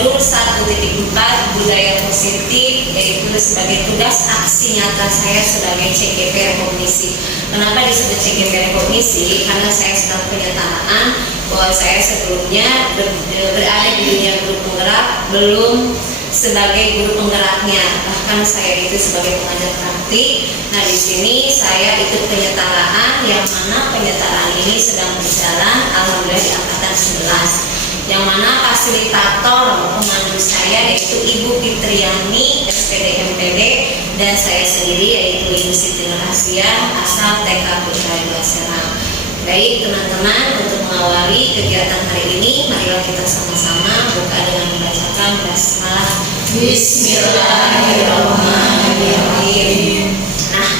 modul 1.4 budaya positif, yaitu sebagai tugas aksi nyata saya sebagai CGP Rekognisi. Kenapa disebut CGP Rekognisi? Karena saya sedang penyetaraan bahwa saya sebelumnya berada di dunia guru penggerak, belum sebagai guru penggeraknya, bahkan saya itu sebagai pengajar praktik. Nah, di sini saya ikut penyetaraan, yang mana penyetaraan ini sedang berjalan, alhamdulillah di angkatan 11. Yang mana fasilitator pemandu saya yaitu Ibu Fitriani SPD MPD, dan saya sendiri yaitu Ibu Siti Nurhasia asal TK Putra 2 Serang. Baik teman-teman, untuk mengawali kegiatan hari ini, marilah kita sama-sama buka dengan membacakan basmalah. Bismillahirrahmanirrahim. Nah,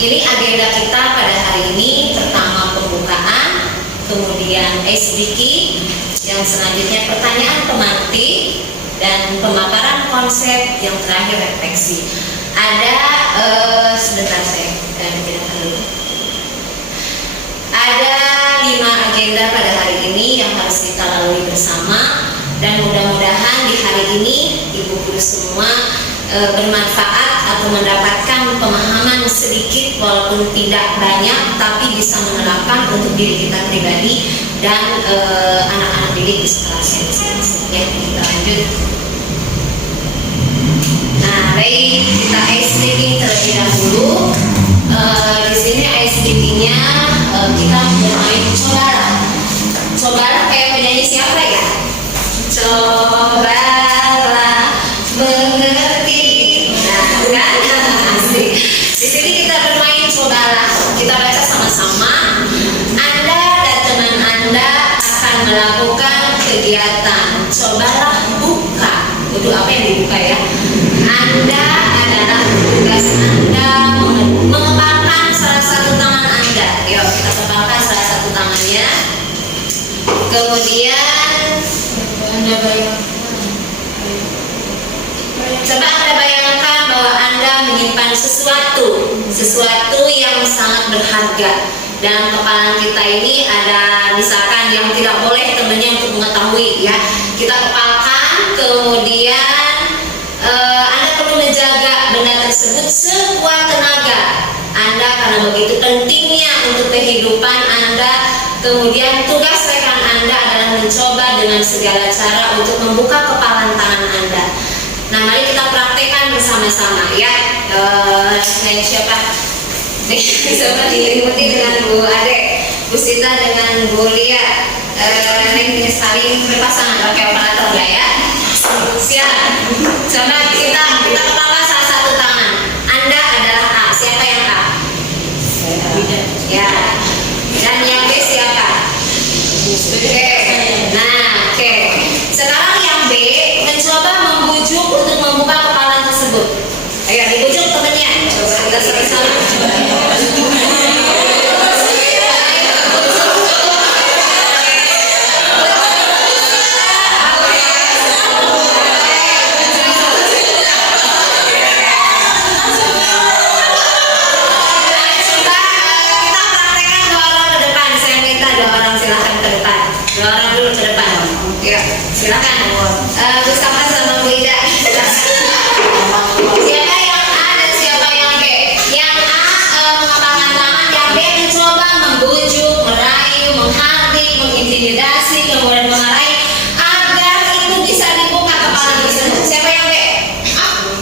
ini agenda kita pada hari ini. Pertama pembukaan, kemudian ice breaking, yang selanjutnya pertanyaan pemantik, dan pemaparan konsep, yang terakhir refleksi. Ada sebentar saya tidak dulu. Ada 5 agenda pada hari ini yang harus kita lalui bersama, dan mudah-mudahan di hari ini ibu guru semua bermanfaat atau mendapatkan pemahaman sedikit walaupun tidak banyak, tapi bisa menerapkan untuk diri kita pribadi dan anak-anak didik di sekolah masing-masing. Ya, kita lanjut. Nah, baik, kita ice breaking terlebih dahulu. Di sini ice breakingnya kita bermain cobalah kayak penyanyi siapa ya? Cobalah mengerti. Nah, kan asik. Di sini kita bermain cobalah. Kita baca sama-sama. Anda dan teman Anda akan melakukan kegiatan. Cobalah buka. Untuk apa yang dibuka ya? Anda adalah tugas Anda mengepalkan salah satu tangan Anda. Yuk, kita kepalkan salah satu tangannya. Kemudian coba Anda bayangkan bahwa Anda menyimpan sesuatu yang sangat berharga. Dan kepalan kita ini ada misalkan yang tidak boleh temannya untuk mengetahui ya. Kita kepalkan, kemudian Anda perlu menjaga benda tersebut sekuat tenaga Anda karena begitu pentingnya untuk kehidupan Anda. Kemudian tugas rekan Anda adalah mencoba dengan segala cara untuk membuka kepalan tangan Anda. Nah, mari kita praktekkan bersama-sama ya. Siapa? Coba diliputi dengan Bu Ade, Bu Sita dengan Bu Lia. Ini saling berpasangan pakai operator lah ya. Siap. Coba kita kepalkan salah satu tangan. Anda adalah A. Siapa yang A? Ya. Dan yang B siapa? Oke. Nah, oke. Sekarang yang B mencoba membujuk untuk membuka kepalan tersebut. Ayo dibujuk temennya. Coba kita sama-sama. Silakan. Bu Sapa sama Bu Ida. Siapa yang A dan siapa yang B? Yang A mengepalkan tangan, yang B mencoba membujuk, merayu, menghardik, mengintimidasi, kemudian memarahi agar itu bisa dibuka kepala tersebut. Siapa yang B?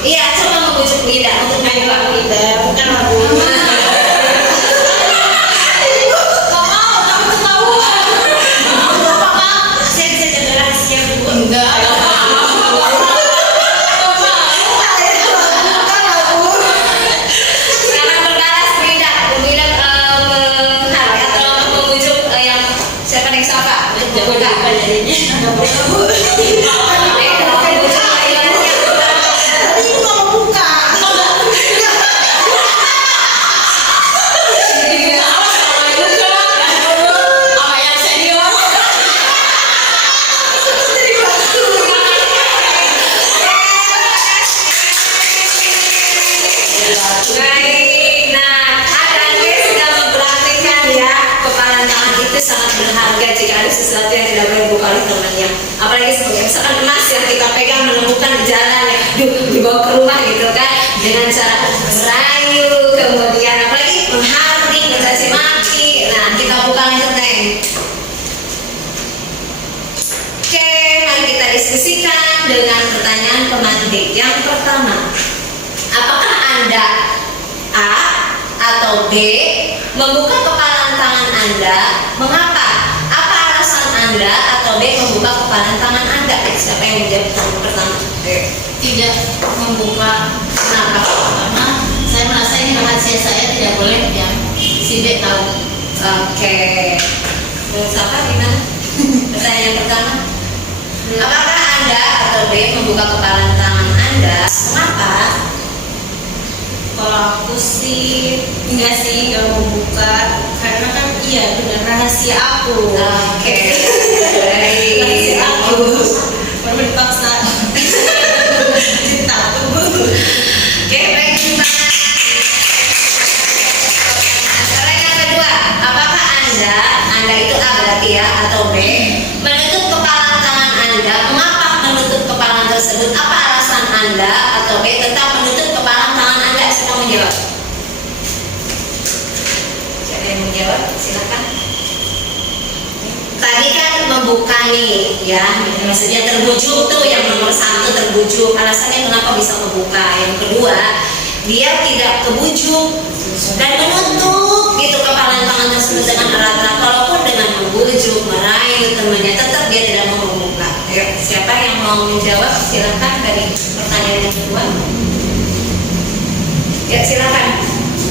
Iya, coba membujuk Bu Ida untuk main Bu Ida. Bukan Bu. Baik, nah A dan B sudah memperhatikan ya, kepalan tangan itu sangat berharga jika ada sesuatu yang tidak boleh dibuka oleh temannya. Apalagi sebagai misalkan emas yang kita pegang menemukan di jalan ya, dibawa ke rumah gitu kan, dengan cara merayu, kemudian apalagi menghardik, mencaci maki. Nah, kita buka lanjut Neng. Oke, mari kita diskusikan dengan pertanyaan pemantik. Yang pertama, apakah Anda A atau B membuka kepalan tangan Anda? Mengapa? Apa alasan Anda atau B membuka kepalan tangan Anda? Siapa yang menjawab yang pertama? Tidak membuka. Kenapa? Karena saya merasa ini rahasia saya, tidak boleh yang si B tahu. Oke. Terus apa gimana? Pertanyaan pertama. Apakah Anda atau B membuka kepalan tangan Anda? Mengapa? Kalau aku sih enggak sih, enggak membuka karena kan iya benar rahasia aku. Oke. Rahasia aku. Baru dipaksa. Cinta tuh. Oke, baik, gimana? Sekarang yang kedua, apakah Anda itu A berarti ya, atau B, menutup kepalan tangan Anda? Mengapa menutup kepalan tersebut? Apa alasan Anda atau B tetap menutup kepalan tangan Anda? Siapa menjawab? Siapa yang menjawab? Silakan. Tadi kan membuka nih, ya, maksudnya terbujuk tuh yang nomor 1 terbujuk. Alasannya kenapa bisa membuka? Yang kedua, dia tidak kebujuk dan menutup gitu kepalan tangan tersebut dengan erat-erat. Kalaupun dengan membujuk, merayu temannya, tetap dia tidak mau membuka. Ayo, siapa yang mau menjawab? Silakan dari pertanyaan yang kedua. Ya silakan.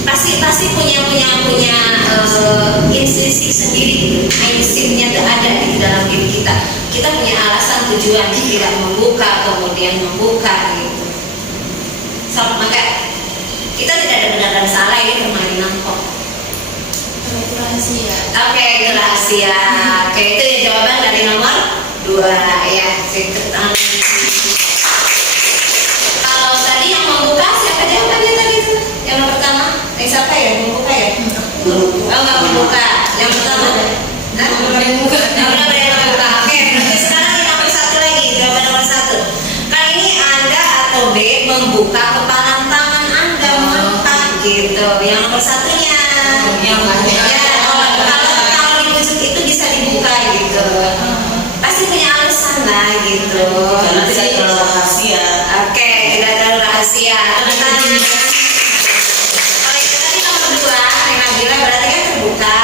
Pasti punya intuisi sendiri, instingnya tuh ada di dalam diri kita. Kita punya alasan tujuan tidak membuka, kemudian membuka gitu. Maka kita tidak ada benar dan salah, ini permainan kok. Itu rahasia. Oke, itu rahasia. Oke, itu ya jawaban dari nomor 2 ya. Kalau tadi yang membuka siapa jawabannya tadi itu? Yang pertama, siapa ya membuka ya? Oh, nggak membuka. Yang pertama, Membuka. membuka. Oke, berarti sekarang yang nomor 1 lagi, jawaban nomor 1. Kali ini Anda atau B membuka kepalan tangan Anda, mengapa gitu? Yang nomor 1-nya. Yang Kalau dibujuk itu bisa dibuka gitu. Pasti punya alasan lah gitu. Karena tidak terlalu rahasia. Oke, tidak terlalu rahasia. Kalau yang tadi nomor 2, yang Nabila berarti kan terbuka.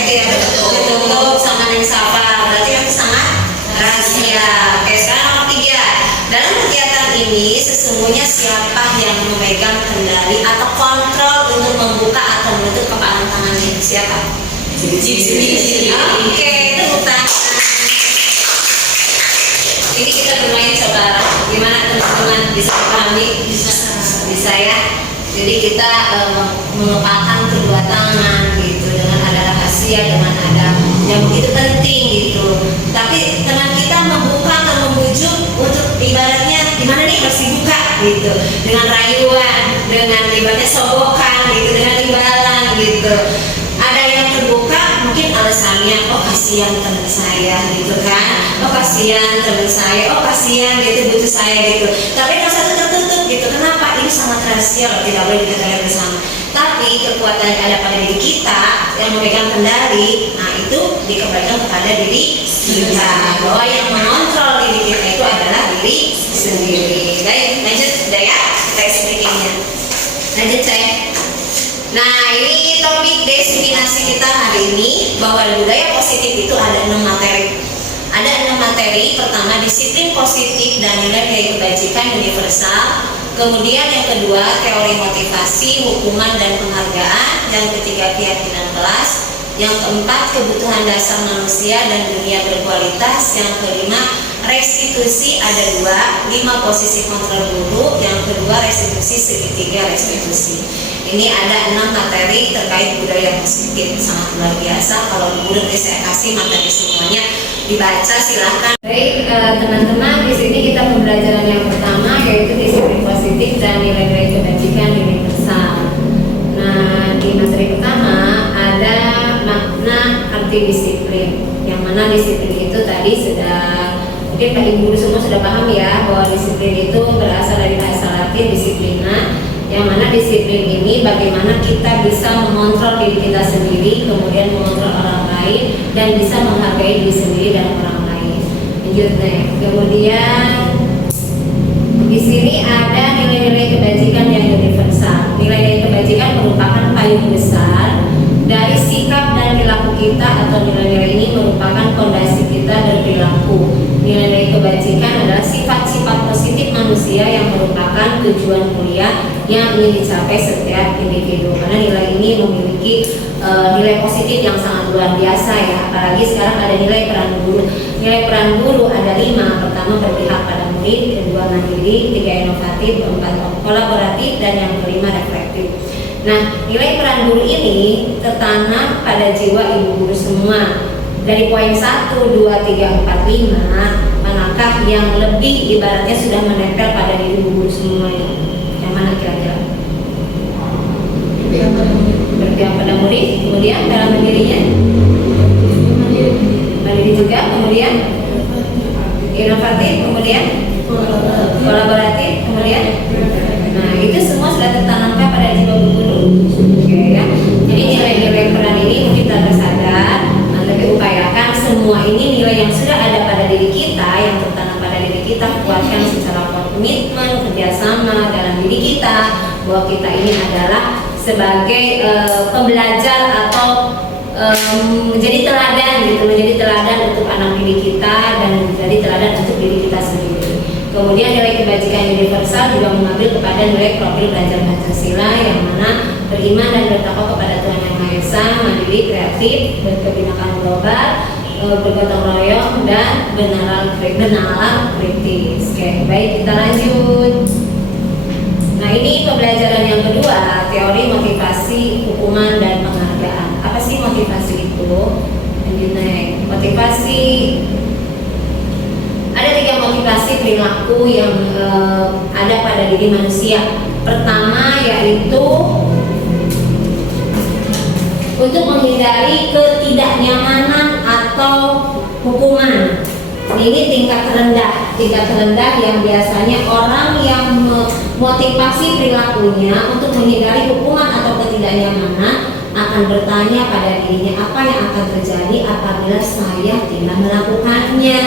Tidak tertutup sama yang Safa. Berarti kan itu sangat rahasia. Oke, sekarang nomor 3. Dalam kegiatan ini sesungguhnya siapa yang memegang kendali atau kontrol untuk membuka atau menutup kepalan tangannya? Siapa? Sendiri. Oke, tepuk tangan. Ini kita bermain saudara. Gimana teman-teman bisa pahami? Bisa ya. Jadi kita mengepakkan kedua tangan gitu dengan ada rahasia, dengan ada yang begitu penting gitu. Tapi teman kita membuka atau membujuk untuk ibaratnya gimana nih harus dibuka gitu, dengan rayuan, dengan ibaratnya sobokan gitu, dengan imbalan gitu. Ada yang terbuka mungkin alasannya, oh kasihan teman saya gitu kan, oh kasihan teman saya, oh kasihan gitu butuh saya gitu. Tapi yang satu tertutup gitu. Kenapa? Ini sangat rahasia loh, tidak boleh dikatakan bersama. Tapi kekuatan yang ada pada diri kita yang memegang kendali, nah itu dikembalikan kepada diri kita, bahwa yang mengontrol diri kita itu adalah diri sendiri. Baik, lanjut udah ya kita explaining-nya. Lanjut saya. Nah, ini topik diseminasi kita hari ini, bahwa budaya positif itu ada 6 materi. Ada 6 materi. Pertama, disiplin positif dan nilai kebajikan universal. Kemudian yang kedua, teori motivasi, hukuman dan penghargaan. Yang ketiga, keyakinan kelas. Yang keempat, kebutuhan dasar manusia dan dunia berkualitas. Yang kelima, restitusi ada 2, 5 posisi kontrol guru. Yang kedua, restitusi segitiga restitusi. Ini ada 6 materi terkait budaya positif, sangat luar biasa. Kalau belum saya kasih materi semuanya dibaca silahkan. Baik teman-teman, di sini kita pembelajaran yang pertama yaitu disiplin positif dan nilai-nilai kebajikan universal. Nah, di materi pertama ada makna arti disiplin. tadi sudah mungkin Pak Ibu guru semua sudah paham ya bahwa disiplin itu berasal dari bahasa Latin disiplina, yang mana disiplin ini bagaimana kita bisa mengontrol diri kita sendiri, kemudian mengontrol orang lain, dan bisa menghargai diri sendiri dan orang lain. Lanjut nih. Kemudian di sini ada nilai-nilai kebajikan yang universal. Nilai-nilai kebajikan merupakan payung besar dari sikap dan perilaku kita, atau nilai-nilai ini merupakan fondasi kita berperilaku. Nilai-nilai kebajikan adalah sifat-sifat positif manusia yang merupakan tujuan mulia yang ingin dicapai setiap individu. Karena nilai ini memiliki nilai positif yang sangat luar biasa ya. Apalagi sekarang ada nilai peran guru. Nilai peran guru ada 5. Pertama, berpihak pada murid, kedua, mandiri, 3, inovatif, 4, kolaboratif, dan yang kelima, reflektif. Nah, nilai peran guru ini tertanam pada jiwa ibu guru semua. Dari poin 1, 2, 3, 4, 5, manakah yang lebih ibaratnya sudah menempel pada diri ibu guru semuanya? Yang mana kira-kira? Berpihak pada murid, kemudian dalam mandirinya, mandiri juga, kemudian inovatif, kemudian kolaboratif, kemudian nah itu semua sudah tertanamkan pada jiwa guru. Oke ya. Jadi nilai-nilai peran ini mungkin kita tersadar, tapi upayakan semua ini nilai yang sudah ada pada diri kita, yang tertanam pada diri kita, kuatkan secara komitmen, kerjasama dalam diri kita, bahwa kita ini adalah sebagai pembelajar atau menjadi teladan gitu, menjadi teladan untuk anak didik kita dan menjadi teladan untuk diri kita sendiri. Kemudian nilai kebajikan universal juga mengambil kepada nilai profil belajar Pancasila, yang mana beriman dan bertakwa kepada Tuhan Yang Maha Esa, mandiri, kreatif, berkebinekaan global, bergotong royong, dan bernalar kritis. Oke, baik, kita lanjut. Nah, ini pembelajaran yang kedua, teori motivasi, hukuman, dan penghargaan. Apa sih motivasi itu? Motivasi, ada 3 motivasi perilaku yang ada pada diri manusia. Pertama yaitu untuk menghindari ketidaknyamanan atau hukuman. Ini tingkat terendah yang biasanya orang yang motivasi perilakunya untuk menghindari hukuman atau ketidaknyamanan akan bertanya pada dirinya, apa yang akan terjadi apabila saya tidak melakukannya.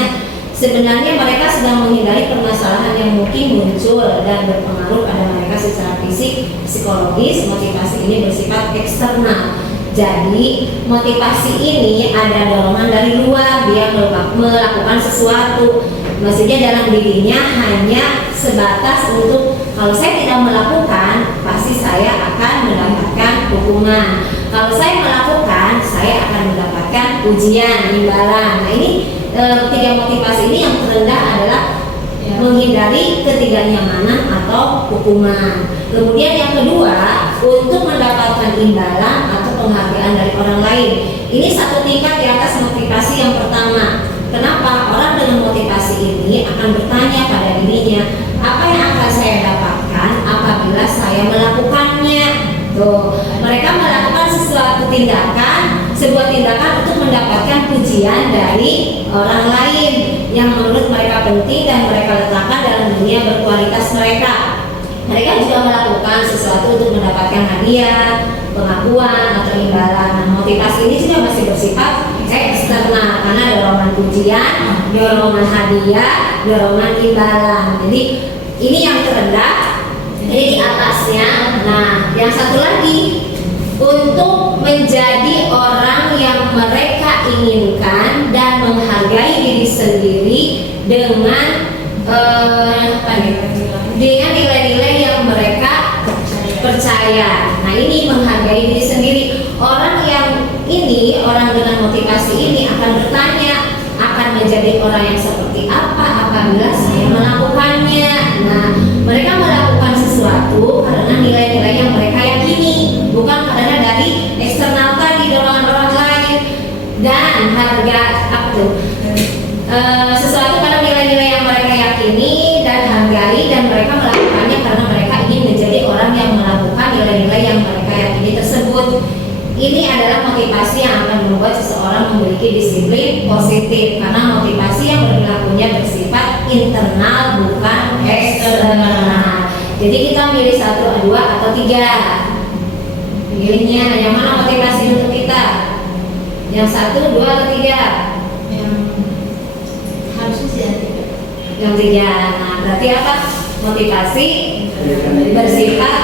Sebenarnya mereka sedang menghindari permasalahan yang mungkin muncul dan berpengaruh pada mereka secara fisik, psikologis. Motivasi ini bersifat eksternal. Jadi motivasi ini ada dorongan dari luar, dia melakukan sesuatu. Maksudnya dalam dirinya hanya sebatas untuk, kalau saya tidak melakukan pasti saya akan mendapatkan hukuman. Kalau saya melakukan, saya akan mendapatkan ujian, imbalan. Nah, ini 3 motivasi ini yang terendah adalah menghindari ketidaknyamanan atau hukuman. Kemudian yang kedua, untuk mendapatkan imbalan atau penghargaan dari orang lain. Ini satu tingkat di atas motivasi yang pertama. Kenapa? Orang dengan motivasi ini akan bertanya pada dirinya, apa yang akan saya dapatkan apabila saya melakukannya? Tuh, mereka melakukan sesuatu tindakan, sebuah tindakan untuk mendapatkan pujian dari orang lain yang menurut mereka penting dan mereka letakkan dalam dunia berkualitas mereka. Mereka juga melakukan sesuatu untuk mendapatkan hadiah, pengakuan, atau imbalan. Nah, motivasi ini juga masih bersifat eksternal karena dorongan pujian, dorongan hadiah, dorongan imbalan. Jadi ini yang terendah. Jadi di atasnya. Nah, yang satu lagi, untuk menjadi orang yang mereka inginkan dan menghargai diri sendiri dengan dengan nilai-nilai yang mereka percaya. Nah, ini menghargai diri sendiri. Orang yang ini, orang dengan motivasi ini akan bertanya, akan menjadi orang yang seperti apa apabila saya melakukannya. Nah, mereka melakukan sesuatu karena nilai-nilai yang mereka yakini, bukan karena dari eksternal tadi, dorongan orang lain dan harga sesuatu karena nilai-nilai yang mereka yakini dan hargai, dan mereka melakukannya karena mereka ingin menjadi orang yang melakukan nilai-nilai yang mereka yakini tersebut. Ini adalah motivasi yang akan membuat seseorang memiliki disiplin positif karena motivasi yang berlakunya bersifat internal bukan eksternal. Jadi kita milih 1, 2 atau 3. Pilihnya yang mana motivasi untuk kita? Yang 1, 2 atau 3? Yang harusnya sih yang 3. Yang 3. Nah, berarti apa? Motivasi bersifat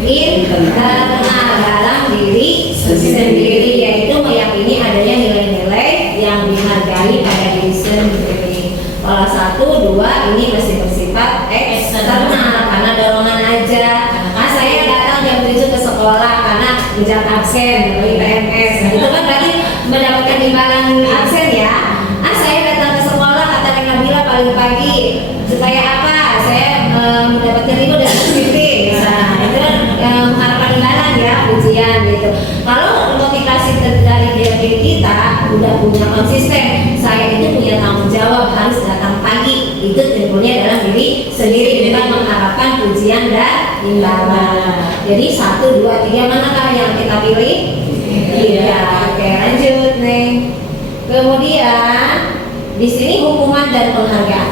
internal dalam diri sendiri, yaitu meyakini adanya nilai-nilai yang dihargai pada diri sendiri. Kalau 1, 2 ini masih bersifat eksternal karena dorongan aja. Nah, saya datang jam 7 ke sekolah karena ngejar absen dari PMS. Nah, itu kan berarti mendapatkan imbalan absen ya. Saya datang ke sekolah kata Neng Nabila paling pagi supaya apa? Saya mendapatkan ribu dan positif. Nah, itu kan mengharapkan imbalan ya, ujian gitu. Kalau motivasi dari diri kita udah punya konsisten, saya itu punya tanggung jawab harus datang pagi, itu timbulnya dalam diri sendiri, bukan mengharapkan pujian dan imbalan. Jadi 1, 2, 3 manakah yang kita pilih? 3. Oke, lanjut Neng. Kemudian di sini hukuman dan penghargaan.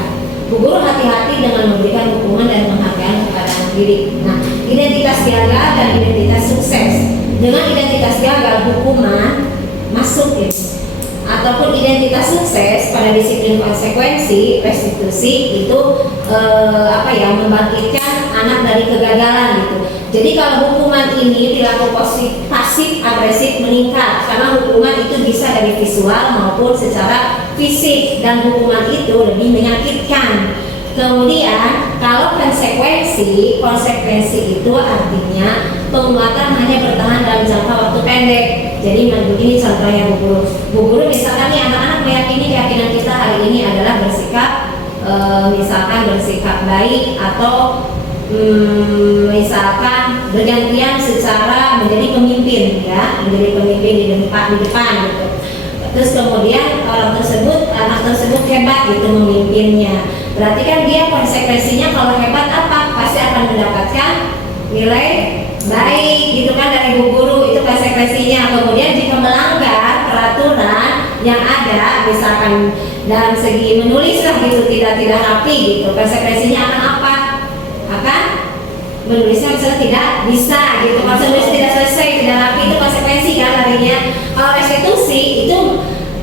Bu Guru hati-hati dengan memberikan hukuman dan penghargaan kepada anak didik. Nah, identitas gagal dan identitas sukses. Dengan identitas gagal hukuman masuk ya. Ataupun identitas sukses pada disiplin konsekuensi restitusi itu membangkitkan anak dari kegagalan gitu. Jadi kalau hukuman ini dilakukan pasif agresif meningkat karena hukuman itu bisa dari visual maupun secara fisik dan hukuman itu lebih menyakitkan. Kemudian kalau konsekuensi itu artinya penguatan hanya bertahan dalam jangka waktu pendek. Jadi begini contohnya Bu Guru misalkan nih anak-anak meyakini keyakinan kita hari ini adalah bersikap baik atau misalkan bergantian secara menjadi pemimpin di depan gitu. Terus kemudian anak tersebut hebat gitu memimpinnya. Berarti kan dia konsekuensinya kalau hebat apa? Pasti akan mendapatkan nilai baik gitu kan dari Bu Guru, itu konsekuensinya. Kemudian jika melanggar peraturan yang ada misalkan dalam segi menulis lah gitu tidak rapi gitu, konsekuensinya akan apa? Akan menulisnya misalnya tidak bisa gitu, kalau menulis tidak selesai, tidak rapi, itu konsekuensi kan larinya. Kalau restitusi itu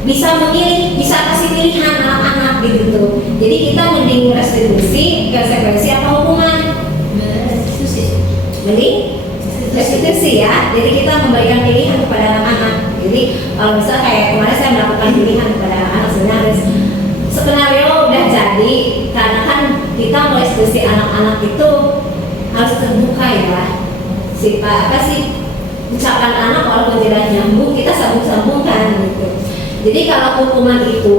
bisa memilih, bisa kasih pilihan anak-anak gitu. Jadi kita mending restitusi, konsekuensi apa hukuman? Mending restitusi ya. Jadi kita memberikan pilihan kepada anak-anak. Jadi kalau misalnya kayak kemarin saya melakukan pilihan kepada anak-anak, sebenarnya skenario udah jadi karena kan kita merestitusi anak-anak itu harus terbuka ya. Ucapan anak walaupun tidak nyambung kita sambung-sambungkan gitu. Jadi kalau hukuman itu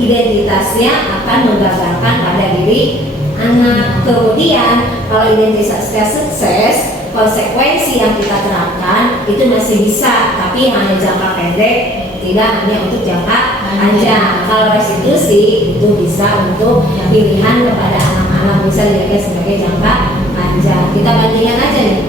identitasnya akan menggambarkan pada diri anak. Kemudian kalau identitasnya sukses, konsekuensi yang kita terapkan itu masih bisa, tapi hanya jangka pendek, tidak hanya untuk jangka panjang. Kalau restitusi itu bisa untuk pilihan kepada anak-anak, bisa dilihat sebagai jangka panjang. Kita bandingkan aja nih.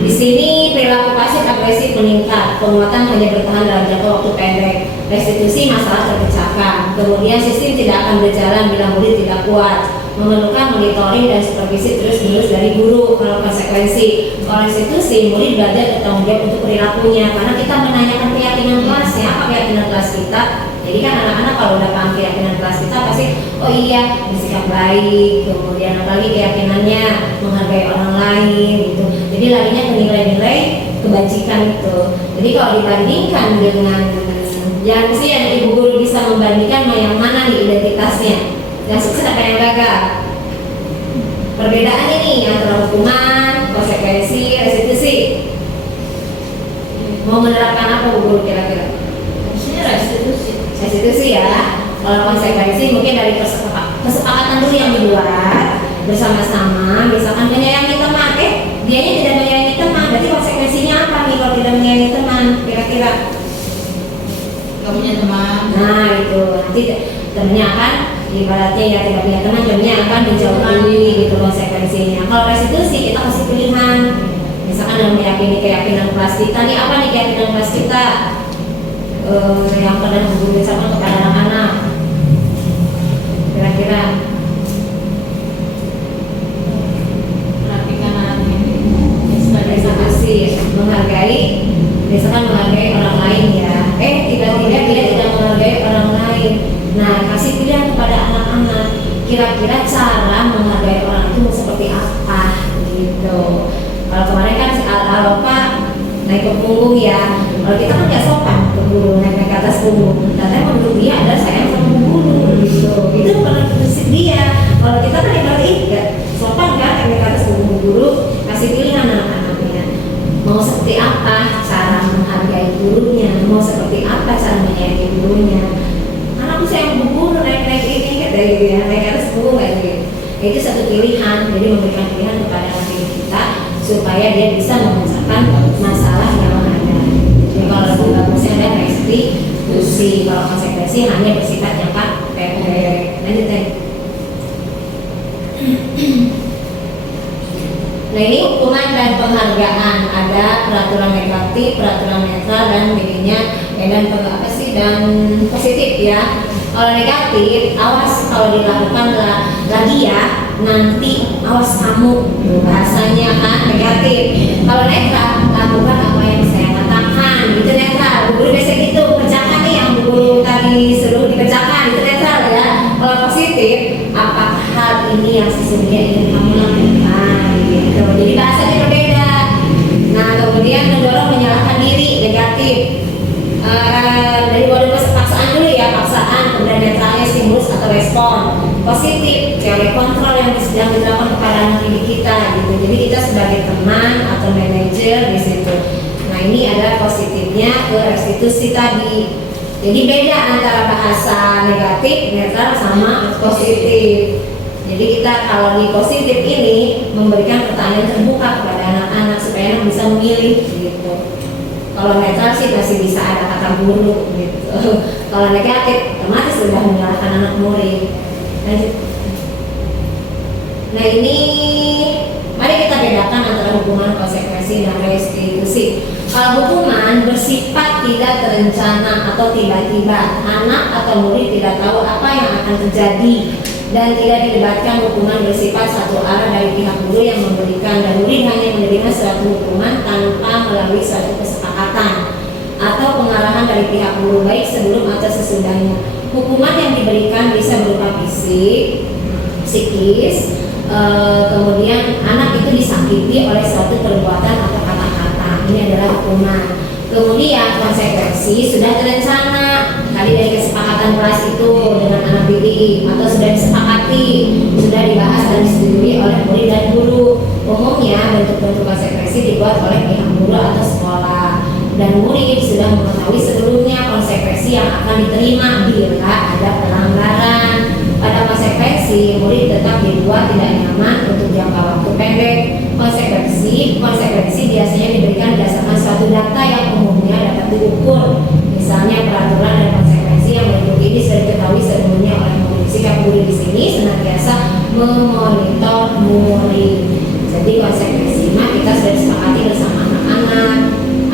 Di sini perilaku pasif agresif meningkat, penguatan hanya bertahan dalam jangka waktu pendek, restitusi masalah terpecahkan. Kemudian sistem tidak akan berjalan bila murid tidak kuat, memerlukan monitoring dan supervisi terus-menerus dari guru. Kalau konsekuensi, kalau restitusi murid belajar bertanggung jawab untuk perilakunya, karena kita menanyakan keyakinan kelasnya, apa keyakinan kelas kita. Jadi kan anak-anak kalau udah paham keyakinan kelas kita pasti oh iya bersikap baik, kemudian apalagi keyakinannya menghargai orang lain gitu. Jadi larinya ke nilai-nilai kebajikan itu. Jadi kalau dibandingkan dengan yang Ibu Guru bisa membandingkan yang mana nih identitasnya, yang sukses apa yang gagal? Perbedaannya nih antara hukuman, konsekuensi, restitusi. Mau menerapkan apa Bu Guru kira-kira? Harusnya restitusi ya. Kalau konsekuensi mungkin dari kesepakatan dulu yang dibuat bersama-sama, misalkan menyayangi teman, dianya tidak menyayangi teman, berarti konsekuensinya apa nih kalau tidak menyayangi teman kira-kira? Gak punya teman. Nah itu nanti temennya akan ibaratnya ya tidak punya teman, temennya akan menjauhi gitu konsekuensinya. Kalau restitusi kita kasih pilihan, misalkan dan meyakini keyakinan kelas kita. Nih apa nih keyakinan kelas kita? Yang pernah memberi sama kepada anak-anak. Kira-kira Perhatikan anak institusi menghargai, misalkan menghargai orang lain ya. Tidak dia tidak menghargai orang lain. Nah, kasih pilihan kepada anak-anak. Kira-kira cara menghargai orang itu seperti apa gitu. Kalau kemarin kan si Alpa naik ke punggung ya. Kalau kita kan nggak sopan ke guru, naik ke atas punggung. Ternyata menurut dia adalah sayang sama guru gitu. Itu pernah prinsip dia. Kalau kita kan ibaratnya nggak sopan kan, naik ke atas punggung guru, kasih pilihan anak-anaknya. Mau seperti apa cara menghargai gurunya, mau seperti apa cara menyayangi gurunya. Anakku sayang guru, naik ini kayak gitu ya, naik ke atas punggung kayak gitu. Itu satu pilihan, jadi memberikan pilihan kepada anak didik kita supaya dia bisa memecahkan masalah yang ada. Jadi kalau lebih bagusnya ada restitusi, kalau konsekuensi hanya bersifat jangka pendek. Lanjut deh. Nah ini hukuman dan penghargaan, ada peraturan negatif, peraturan netral dan bedanya dan dan positif ya. Kalau negatif, awas kalau dilakukan lagi ya, nanti awas kamu, bahasanya kan negatif. Kalau netral, lakukan apa yang saya katakan, itu netral. Guru biasa gitu, pecahkan nih yang guru tadi suruh dipecahkan, itu netral ya. Kalau positif, apakah hal ini yang sesungguhnya ingin kamu lakukan gitu. Jadi bahasanya berbeda. Nah kemudian mendorong menyalahkan diri, negatif. Dari model paksaan dulu ya, paksaan, kemudian netralnya stimulus atau respon. Positif, teori kontrol yang sedang diterapkan kepada anak didik kita gitu. Jadi kita sebagai teman atau manajer di situ. Nah ini adalah positifnya ke restitusi tadi. Jadi beda antara bahasa negatif, netral sama positif. Jadi kita kalau di positif ini memberikan pertanyaan terbuka kepada anak-anak supaya anak bisa memilih gitu. Kalau netral sih masih bisa ada kata guru gitu. Kalau negatif, otomatis sudah menyalahkan anak murid. Nah ini, mari kita bedakan antara hukuman, konsekuensi dan restitusi. Kalau hukuman bersifat tidak terencana atau tiba-tiba, anak atau murid tidak tahu apa yang akan terjadi dan tidak dilibatkan hukuman bersifat satu arah dari pihak guru yang memberikan, dan murid hanya menerima suatu hukuman tanpa melalui suatu kesepakatan atau pengarahan dari pihak guru baik sebelum atau sesudahnya. Hukuman yang diberikan bisa berupa fisik, psikis, kemudian anak itu disakiti oleh suatu perbuatan atau kata-kata. Ini adalah hukuman. Kemudian konsekuensi sudah terencana tadi dari kesepakatan kelas itu dengan anak didik atau sudah disepakati, sudah dibahas dan disetujui oleh murid dan guru. Umumnya bentuk-bentuk konsekuensi dibuat oleh pihak guru atau sekolah, dan murid sudah mengetahui sebelumnya konsekuensi yang akan diterima bila ada pelanggaran. Pada konsekuensi, murid tetap dibuat tidak nyaman untuk jangka waktu pendek. Konsekuensi biasanya diberikan berdasarkan suatu data yang umumnya dapat diukur. Misalnya peraturan dan konsekuensi yang berikut ini sudah diketahui sebelumnya oleh murid. Sikap guru di sini senantiasa memonitor murid. Jadi konsekuensi kita sudah disepakati bersama anak-anak.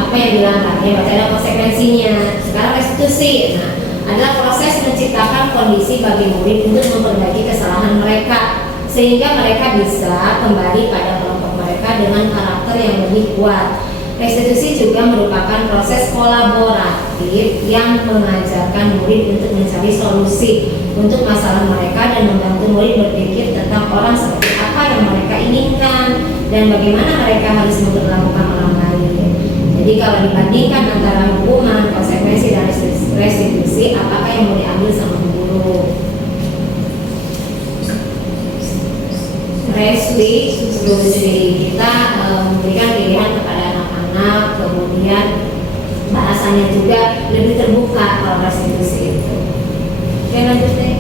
Apa yang dilanggarnya berarti ada konsekuensinya. Sekarang restitusi. Nah, adalah proses menciptakan kondisi bagi murid untuk memperbaiki kesalahan mereka sehingga mereka bisa kembali pada kelompok mereka dengan karakter yang lebih kuat. Restitusi juga merupakan proses kolaboratif yang mengajarkan murid untuk mencari solusi untuk masalah mereka dan membantu murid berpikir tentang orang seperti apa yang mereka inginkan dan bagaimana mereka harus memperlakukan orang lain. Jadi kalau dibandingkan antara hukuman, konsekuensi dan restitusi, apakah yang mau diambil sama guru? Restitusi, kita memberikan pilihan kepada anak-anak, kemudian bahasanya juga lebih terbuka kalau restitusi itu. Oke, lanjut deh.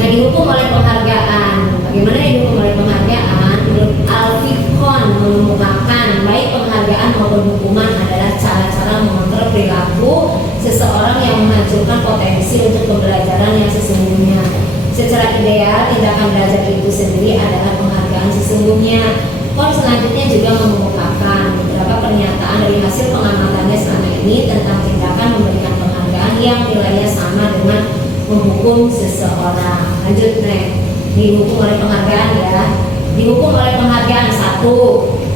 Nah, dihukum oleh penghargaan. Bagaimana dihukum oleh penghargaan? Menurut Alfikon mengemukakan baik penghargaan maupun hukuman adalah cara-cara mengontrol perilaku seseorang yang menghancurkan potensi untuk pembelajaran yang sesungguhnya. Secara ideal, tindakan belajar itu sendiri adalah Poin selanjutnya juga mengemukakan beberapa pernyataan dari hasil pengamatannya selama ini tentang tindakan memberikan penghargaan yang nilainya sama dengan menghukum seseorang. Lanjut nih, dihukum oleh penghargaan ya. Dihukum oleh penghargaan: 1.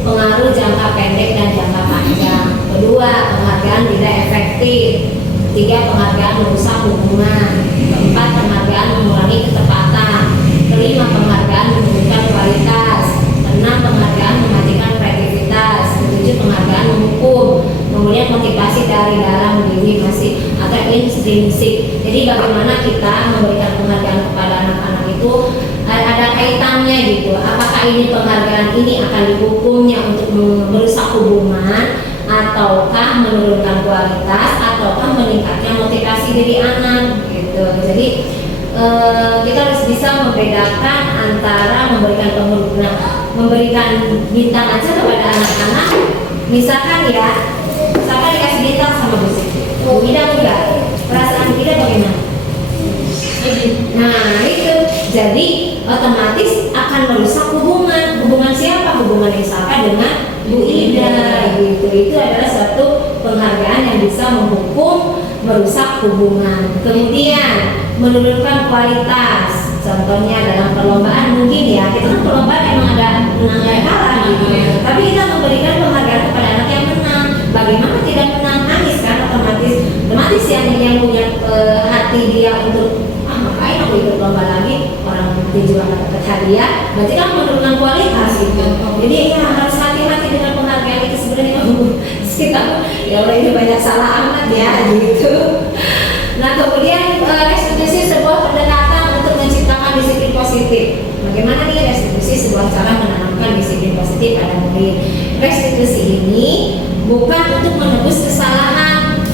Pengaruh jangka pendek dan jangka panjang. 2. Penghargaan tidak efektif. 3. Penghargaan merusak hubungan. 4. Penghargaan mengurangi ketepatan. 5. Penghargaan menurunkan kualitas. 6. Penghargaan mematikan kreativitas. 7. Penghargaan menghukum. Kemudian motivasi dari dalam diri masih atau intrinsik. Jadi bagaimana kita memberikan penghargaan kepada anak-anak itu ada kaitannya gitu. Apakah ini penghargaan ini akan dihukumnya untuk merusak hubungan, ataukah menurunkan kualitas, ataukah meningkatkan motivasi diri anak gitu. Jadi kita harus bisa membedakan antara memberikan bintang aja kepada anak-anak. Misalkan dikasih bintang sama Bu Siti, Bu Ida enggak, perasaan Bu Ida bagaimana? Nah itu jadi otomatis akan merusak hubungan siapa? Hubungan Isaka dengan Bu Ida gitu. Itu adalah satu penghargaan yang bisa menghukum, merusak hubungan. Kemudian menurunkan kualitas. Contohnya dalam perlombaan mungkin ya, kita kan perlombaan emang ada menang dan kalah gitu. Tapi kita memberikan penghargaan kepada anak yang menang. Bagaimana tidak menang, nangis kan otomatis yang punya hati dia untuk ngapain aku ikut lomba lagi, orang nanti juga nggak dapat hadiah, berarti kan menurunkan kualitas gitu. Jadi ya harus hati-hati dengan penghargaan itu sebenarnya. Kita ya Allah ini banyak salah amat ya gitu. Nah kemudian restitusi sebuah pendekatan untuk menciptakan disiplin positif. Bagaimana nih restitusi sebuah cara menanamkan disiplin positif pada murid? Restitusi ini bukan untuk menebus kesalahan,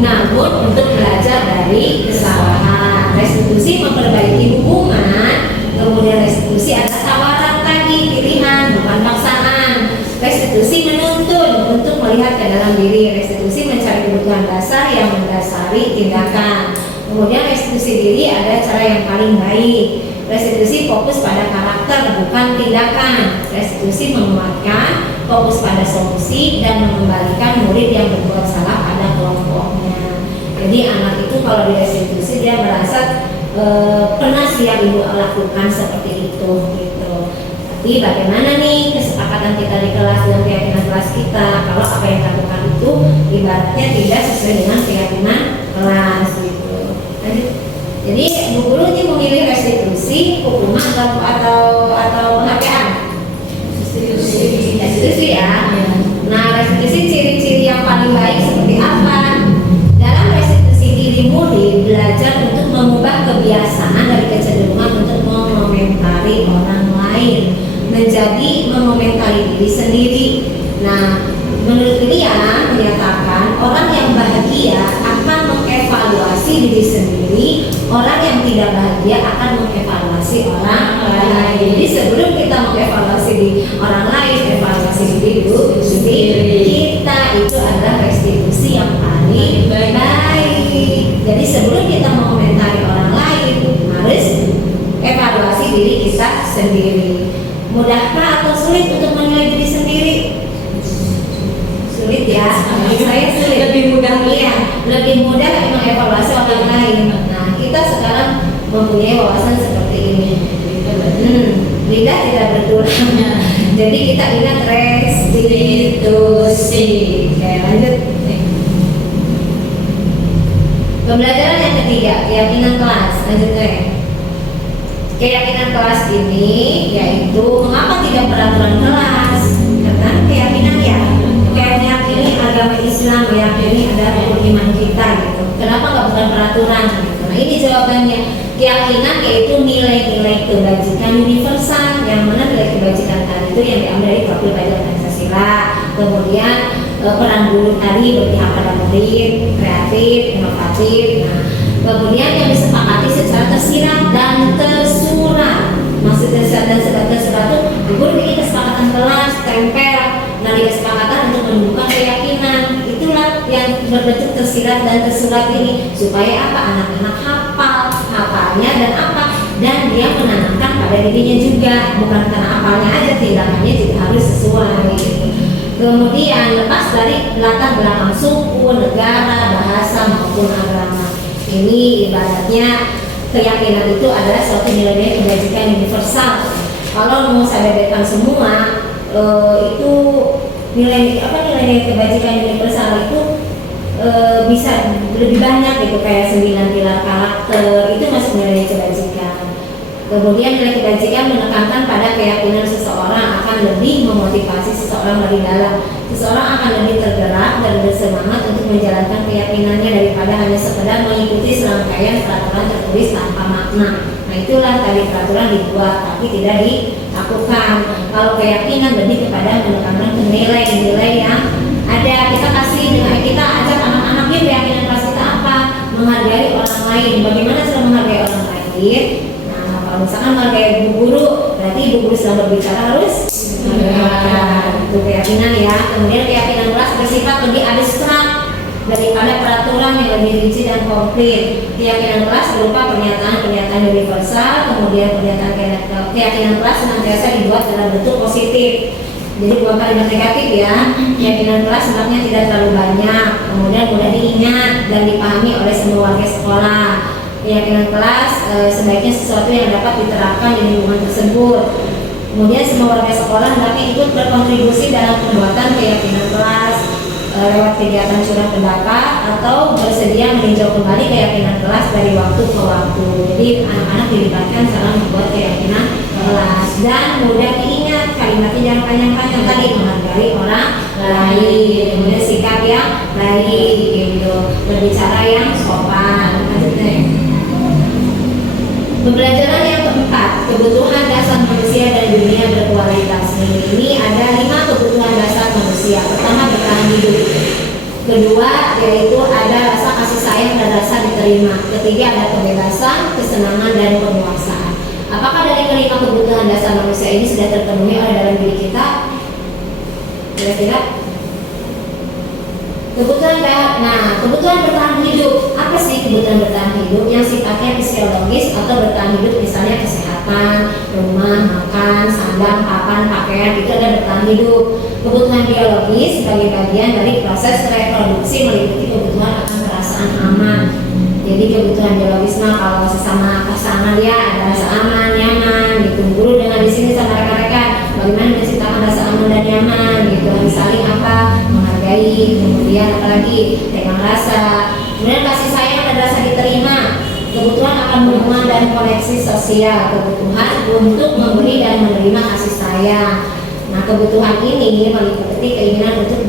namun untuk belajar dari kesalahan. Restitusi memperbaiki hubungan. Kemudian restitusi ada tawaran tadi, pilihan bukan paksaan. Restitusi menuntun untuk melihat ke dalam diri. Restitusi mencari kebutuhan dasar yang mendasari tindakan. Kemudian restitusi diri ada cara yang paling baik. Restitusi fokus pada karakter bukan tindakan. Restitusi menguatkan, fokus pada solusi, dan mengembalikan murid yang berbuat salah pada kelompoknya. Jadi anak itu kalau di restitusi dia merasa pernah sih yang ibu lakukan seperti itu gitu. Tapi bagaimana nih kesepakatan kita di kelas dan keyakinan kelas kita kalau apa yang dilakukan itu ibaratnya tidak sesuai dengan keyakinan kelas gitu. Jadi Bu Guru ini memilih restitusi, hukuman atau penghargaan? Restitusi ya. Nah restitusi ciri-ciri yang paling baik seperti apa? Dalam restitusi diri murid belajar untuk mengubah kebiasaan dari kecenderungan untuk mengomentari orang lain menjadi mengomentari diri sendiri. Nah, menurut William menyatakan orang yang bahagia akan mengevaluasi diri sendiri, orang yang tidak bahagia akan mengevaluasi orang lain. Jadi sebelum kita mengevaluasi di orang lain, evaluasi diri dulu sendiri. Kita itu adalah restitusi yang paling baik. Jadi sebelum kita mengomentari orang lain, harus evaluasi diri kita sendiri. Mudahkah atau sulit untuk menilai diri sendiri? Sulit ya, saya sulit. Lebih mudah. Iya, lebih mudah mengevaluasi orang lain. Nah, kita sekarang mempunyai wawasan seperti ini. Lidah tidak berkurang. Jadi kita ingat restitusi. Oke, lanjut. Pembelajaran yang ketiga, keyakinan kelas. Lanjut ya. Keyakinan kelas ini yaitu mengapa tidak peraturan kelas? Karena keyakinan ya. Meyakini agama Islam, meyakini ada rukun iman kita gitu. Kenapa nggak bukan peraturan gitu? Nah ini jawabannya. Keyakinan yaitu nilai-nilai kebajikan universal. Yang mana nilai kebajikan tadi itu yang diambil dari Profil Belajar Pancasila. Kemudian peran guru tadi berpihak pada murid, kreatif, inovatif. Nah, kemudian yang disepakati secara tersirat dan tersurat. Maksudnya tersurat itu guru bikin kesepakatan kelas, tempel. Nah di kesepakatan untuk menunjukkan keyakinan itulah yang berbentuk tersirat dan tersurat ini supaya apa anak-anak hafalnya dan apa dan dia menanamkan pada dirinya juga, bukan karena apalnya aja, tindakannya juga harus sesuai gitu. Kemudian lepas dari latar belakang suku, negara, bahasa maupun agama. Ini ibaratnya keyakinan itu adalah suatu nilai-nilai kebajikan universal. Kalau mau saya bedakan semua, itu nilai kebajikan universal itu bisa lebih banyak gitu, kayak 9 pilar karakter itu masuk nilai kebajikan. Kemudian nilai kebajikan menekankan pada keyakinan seseorang akan lebih memotivasi seseorang dari dalam. Seseorang akan lebih tergerak dan bersemangat untuk menjalankan keyakinannya daripada hanya sekedar mengikuti serangkaian peraturan tertulis tanpa makna. Nah itulah tadi peraturan dibuat tapi tidak dilakukan. Kalau keyakinan lebih kepada menekankan ke nilai-nilai yang ada. Kita ajak anak-anaknya keyakinan kelas kita apa? Menghargai orang lain. Bagaimana cara menghargai orang lain? Kalau misalkan menghargai ibu guru, berarti ibu guru sedang berbicara harus itu keyakinan ya. Kemudian keyakinan kelas bersifat lebih abstrak daripada peraturan yang lebih rinci dan konkret. Keyakinan kelas berupa pernyataan-pernyataan universal, kemudian keyakinan kelas senantiasa dibuat dalam bentuk positif. Jadi bukan kalimat negatif ya. Keyakinan kelas sebenarnya tidak terlalu banyak, kemudian mudah diingat dan dipahami oleh semua warga sekolah. Keyakinan kelas sebaiknya sesuatu yang dapat diterapkan di lingkungan tersebut. Kemudian semua warga sekolah hendaknya ikut berkontribusi dalam pembuatan keyakinan kelas lewat kegiatan curah pendapat atau bersedia meninjau kembali keyakinan kelas dari waktu ke waktu. Jadi anak-anak dilibatkan dalam membuat keyakinan kelas dan mudah diingat, kalimatnya jangan panjang-panjang tadi, menghargai orang lain, kemudian sikap yang baik gitu, berbicara yang sopan. Pembelajaran yang keempat, kebutuhan dasar manusia dan dunia berkualitas. Ini ada 5 kebutuhan dasar manusia. Pertama, bertahan hidup. Kedua, yaitu ada rasa kasih sayang dan rasa diterima. Ketiga, ada kebebasan, kesenangan, dan penguasaan. Apakah dari kelima kebutuhan dasar manusia ini sudah terpenuhi oleh dalam diri kita? Kira-kira? Kebutuhan bertahan hidup. Apa sih kebutuhan bertahan hidup? Yang sifatnya fisiologis atau bertahan hidup, misalnya kesehatan, rumah, makan, sandang, papan, pakaian, itu adalah bertahan hidup. Kebutuhan biologis sebagai bagian dari proses reproduksi meliputi kebutuhan akan perasaan aman. Jadi kebutuhan biologis kalau sesama pasangan ya ada rasa aman, nyaman gitu. Guru dengan di sini sama rekan-rekan bagaimana menciptakan rasa aman dan nyaman gitu. Saling menghargai, kemudian apalagi pegang rasa, kemudian kasih sayang dan rasa diterima. Kebutuhan akan hubungan dan koneksi sosial, kebutuhan untuk memberi dan menerima kasih sayang. Nah kebutuhan ini meliputi keinginan untuk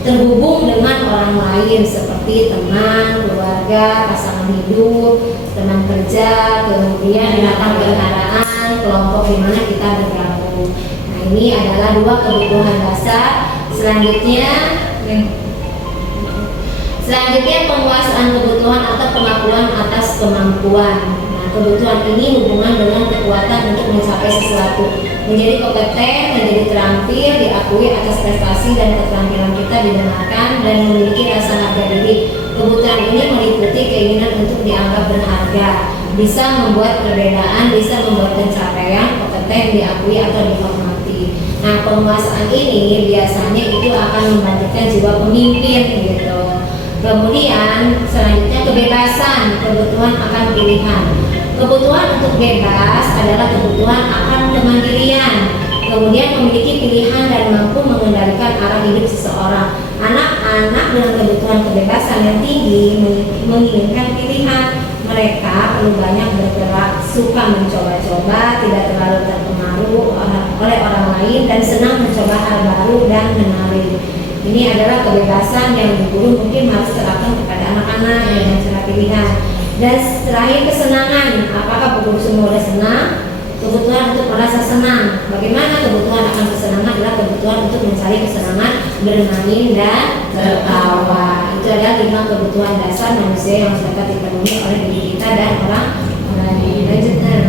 terhubung dengan orang lain seperti teman, keluarga, pasangan hidup, teman kerja, kemudian latar kendaraan, kelompok di mana kita bergabung. Nah ini adalah 2 kebutuhan dasar. Selanjutnya penguasaan kebutuhan atau pengakuan atas kemampuan. Nah, kebutuhan ini hubungan dengan kekuatan untuk mencapai sesuatu, menjadi kompeten, menjadi terampil, diakui atas prestasi dan keterampilan kita didengarkan dan memiliki rasa harga diri. Kebutuhan ini meliputi keinginan untuk dianggap berharga, bisa membuat perbedaan, bisa membuat pencapaian, kompeten, diakui atau dihormati. Nah, penguasaan ini biasanya itu akan membangkitkan jiwa pemimpin gitu. Kemudian selanjutnya kebebasan, kebutuhan akan pilihan. Kebutuhan untuk bebas adalah kebutuhan akan kemandirian. Kemudian memiliki pilihan dan mampu mengendalikan arah hidup seseorang. Anak-anak dengan kebutuhan kebebasan yang tinggi menginginkan pilihan. Mereka perlu banyak bergerak, suka mencoba-coba, tidak terlalu terpengaruh oleh orang lain dan senang mencoba hal baru dan menarik. Ini adalah kebebasan yang guru mungkin harus terapkan kepada anak-anak dengan cara pilihan. Dan terakhir kesenangan. Apakah guru semua sudah senang? Kebutuhan untuk merasa senang. Bagaimana kebutuhan akan kesenangan? Adalah kebutuhan untuk mencari kesenangan, bermain dan tertawa. Itu adalah 5 kebutuhan dasar manusia yang dapat dipenuhi oleh diri kita dan orang lain. Lanjutkan.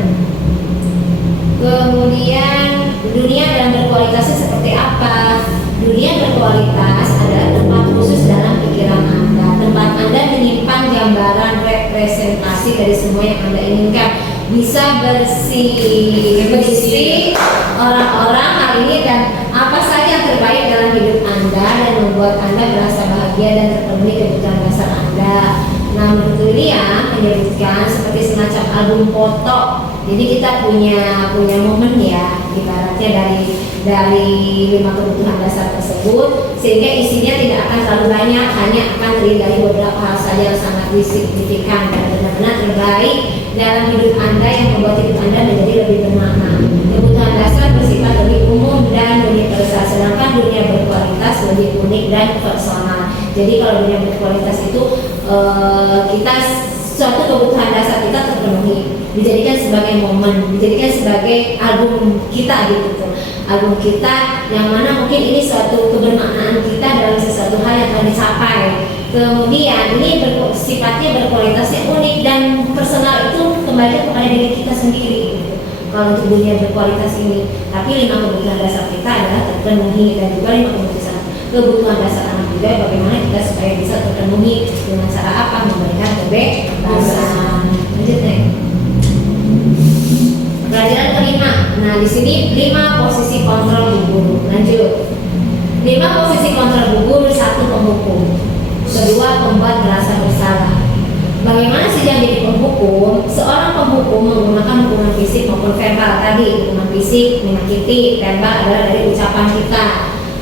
Kemudian dunia dalam berkualitasnya seperti apa? Dunia berkualitas adalah tempat khusus dalam pikiran Anda, tempat Anda menyimpan gambaran representasi dari semua yang Anda inginkan. bisa bersih orang-orang hari ini, dan apa saja yang terbaik dalam hidup Anda dan membuat Anda merasa bahagia dan terpenuhi kebutuhan dasar Anda. Nah, menurut Lilia menyebutkan seperti semacam album foto. Jadi kita punya momen ya, ibaratnya dari 5 kebutuhan dasar tersebut, sehingga isinya tidak akan terlalu banyak, hanya akan terdiri dari beberapa hal saja yang sangat signifikan dan benar-benar terbaik dalam hidup Anda yang membuat hidup Anda menjadi lebih bermakna. Kebutuhan dasar bersifat lebih umum dan universal, sedangkan dunia berkualitas lebih unik dan personal. Jadi kalau dunia berkualitas itu kita suatu kebutuhan dasar kita terpenuhi, dijadikan sebagai momen, dijadikan sebagai album kita gitu tuh. Album kita yang mana mungkin ini suatu kebermaknaan kita dalam sesuatu hal yang telah dicapai. Kemudian ini sifatnya berkualitasnya unik dan personal, itu kembali kepada diri kita sendiri gitu. Kalau untuk dunia berkualitas ini, tapi 5 kebutuhan dasar kita adalah terpenuhi, dan juga 5 kebutuhan dasar anak muda bagaimana kita supaya bisa terpenuhi dengan cara apa, memberikan kebebasan. Lanjut nih. Pelajaran kelima. Nah, di sini 5 posisi kontrol bu guru. Lanjut. 5 posisi kontrol bu guru. 1, penghukum. 2, pembuat merasa bersalah. Bagaimana sih yang jadi penghukum? Seorang penghukum menggunakan hukuman fisik maupun verbal tadi. Hukuman fisik menyakiti, verbal adalah dari ucapan kita.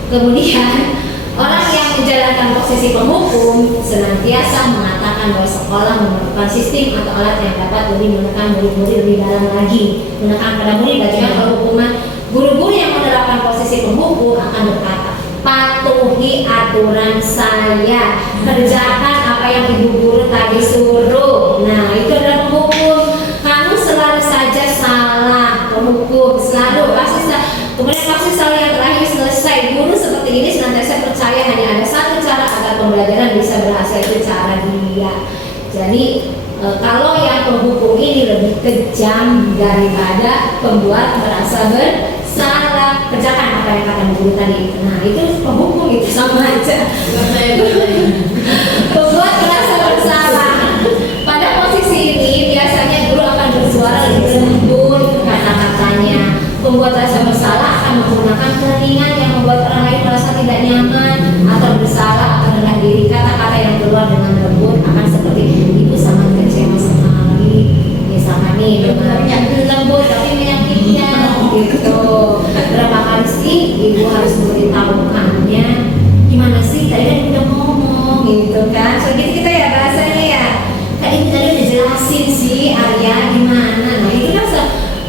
Kemudian orang yang menjalankan posisi penghukum senantiasa mengatakan bahwa sekolah memerlukan sistem atau alat yang dapat lebih menekan murid-murid lebih dalam lagi, menekan pada murid. Bagaimana kalau hukuman? Guru-guru yang menerapkan posisi penghukum akan berkata, patuhi aturan saya, kerjakan apa yang ibu guru tadi suruh. Nah, itu adalah penghukum. Kamu selalu saja salah, penghukum selalu pasti salah. Kemudian maksud saya yang terakhir selesai. Guru seperti ini senantiasa percaya hanya ada satu cara agar pembelajaran bisa berhasil, itu cara dia. Jadi kalau yang penghukum ini lebih kejam daripada pembuat merasa bersalah, kerjakan apa yang kata guru tadi. Nah, itu penghukum, itu sama aja. Pembuat merasa bersalah. Pada posisi ini biasanya guru akan bersuara lebih lembut kata-katanya. Pembuat rasa bersalah akan menggunakan keringan yang membuat orang lain merasa tidak nyaman atau bersalah atau rendah diri. Kata-kata yang keluar dengan lembut akan seperti, ibu sangat kecewa sekali, misalkan nih dengan lembut tapi menyakitkan gitu. Berapa kali sih ibu harus memberitahukannya? Gimana sih tadi kan udah ngomong gitu kan? So gitu kita ya bahasanya ya. Tadi udah jelasin sih Arya gimana. Nah itu kan